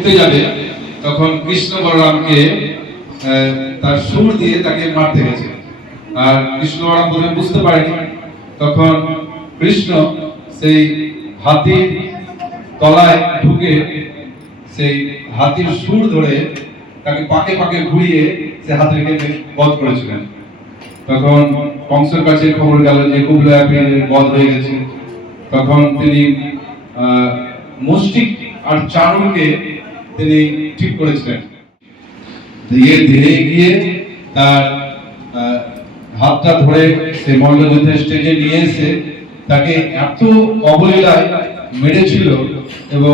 ছুটতে যাবে তখন কৃষ্ণ বলরামকে তার সুর দিয়ে তাকে মারতে গেছে। আর কৃষ্ণ বলরাম প্রথমে বুঝতে পারেনি। তখন কৃষ্ণ সেই হাতির তলায় ঢুকে সেই হাতির সুর ধরে তাকে পাকে পাকে ঘুরিয়ে সে হাতিকে বধ করেছিলেন। তখন কংসের কাছে খবর গেল যে কুবলায়াপের বধ হয়ে গেছে। তখন তিনি মুষ্টিক আর চারুকে তিনি ঠিক করেছিলেন। দিয়ে ধীরে গিয়ে তার হাতটা ধরে সে মল্লযুদ্ধের স্টেজে নিয়ে এসে তাকে এত অবলীলায় মেরেছিল এবং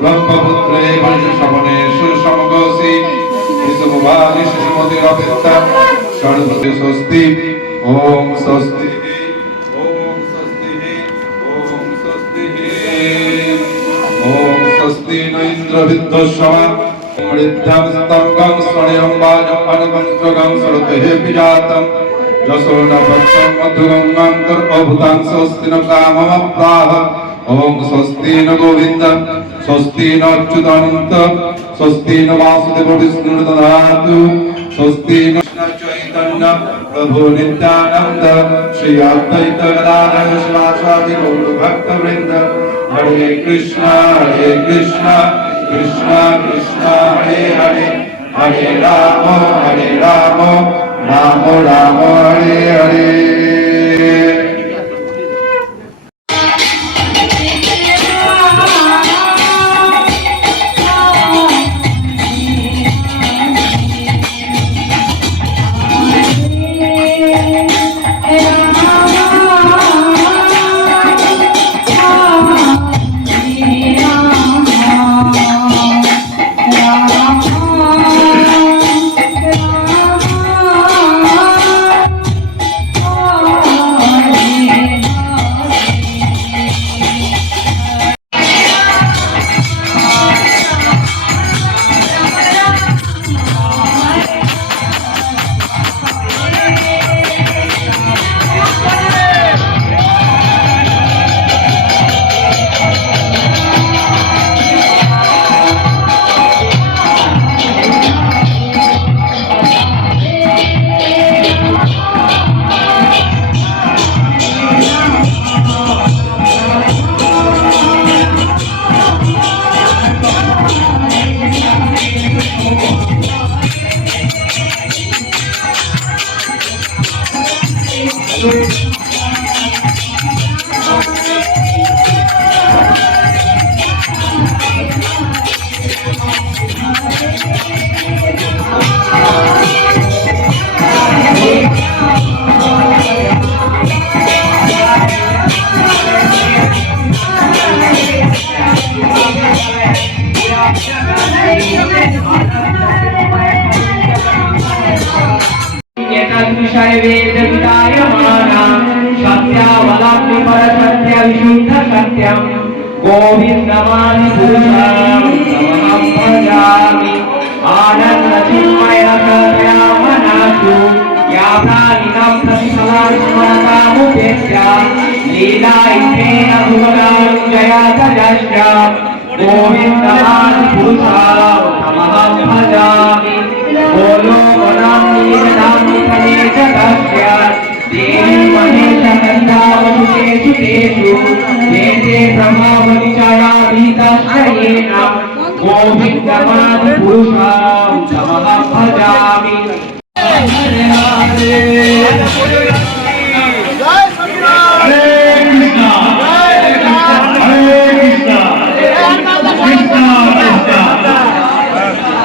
ব্রহ্মপুত্রে বংশশবনে সুসমগোসি ঋষভভাগে শিশুমতির অপেক্ষা সর্বতি স্বস্তি ওম স্বস্তি ওম স্বস্তি ওম স্বস্তি ওম স্বস্তি ন ইন্দ্র বিদ্যস্বা মৃদ্ধাম স্তম্ভং স্বর্ণম বাজম অনুমন্ত্রগম সরতে বিজাতম যশো ন ভক্তম মধুগঙ্গান্তর্ভূতাং স্বস্তি ন কামমপ্রাহ ওম স্বস্তি ন গোবিন্দ স্বস্তি ন অচ্যুতানন্ত স্বস্তি ন বাসুদেব বিষ্ণু দদাতু স্বস্তি ন চৈতন্য প্রভু নিত্যানন্দ শ্রী অদ্বৈত গদাধর শিবাসাদি গৌর ভক্তবৃন্দ হরে কৃষ্ণ কৃষ্ণ কৃষ্ণ হরে হরে হরে রাম রাম রাম হরে হরে। सर्वेदविदायमाना सत्यावलम्बि परसत्यविशुद्ध सत्यं गोविन्दमादिपुरुषं तमहं भजामि आनन्दचिन्मयसदयामनासु या प्राणिनं प्रतिफलां स्मरतामुपेत्य लीला इत्येन भुवनां जयातयश्च गोविन्दमादिपुरुषं तमहं भजामि बोलो वनान्नीरदामिथले जगस्य देवी महेशकन्दावसुतेषु तेषु ये ते ब्रह्मावनिचयाभीतश्चयेन गोविन्दमादिपुरुषं तमहं भजामि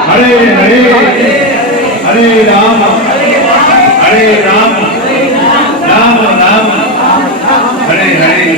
हरे हरे हरे हरे हरे राम राम राम हरे हरे हरे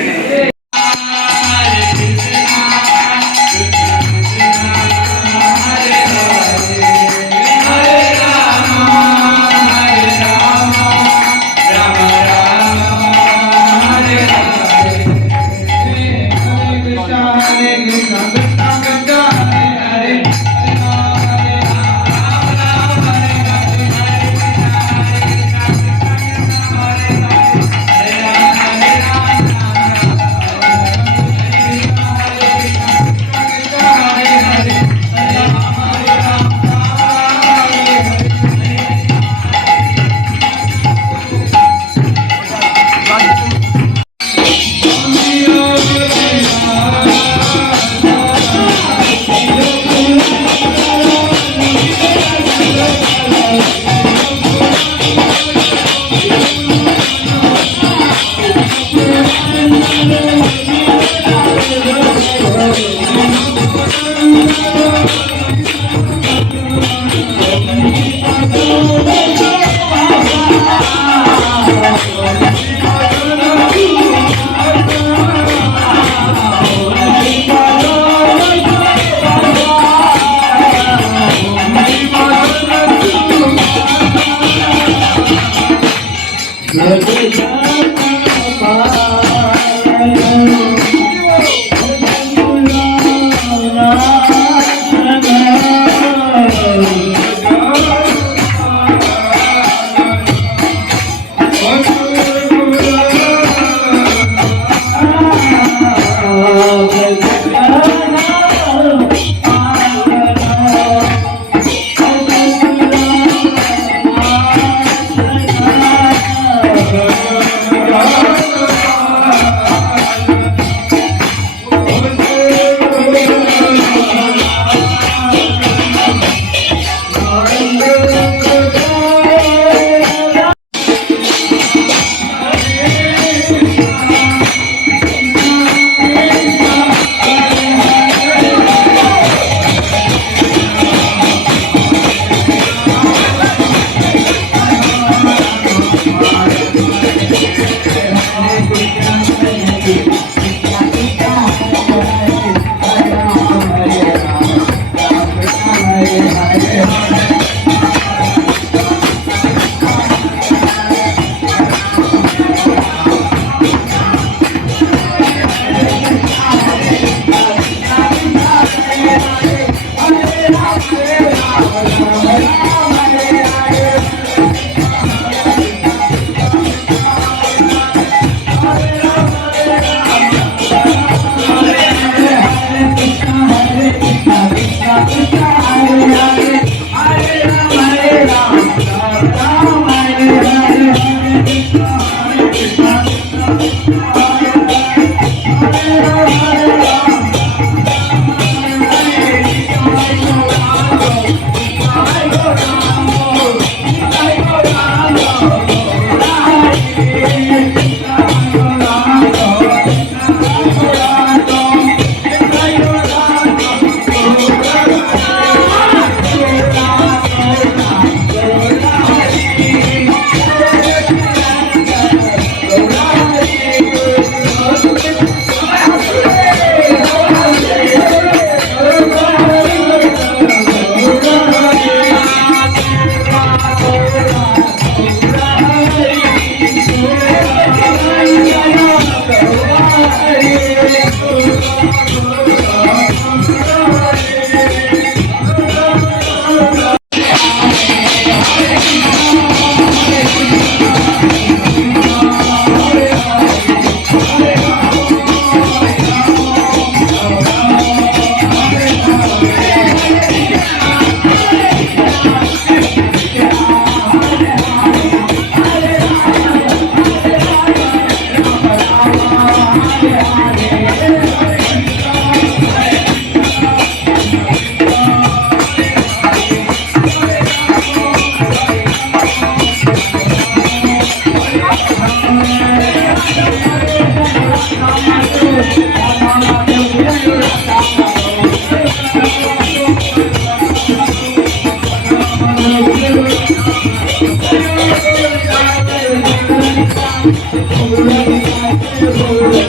Thank you.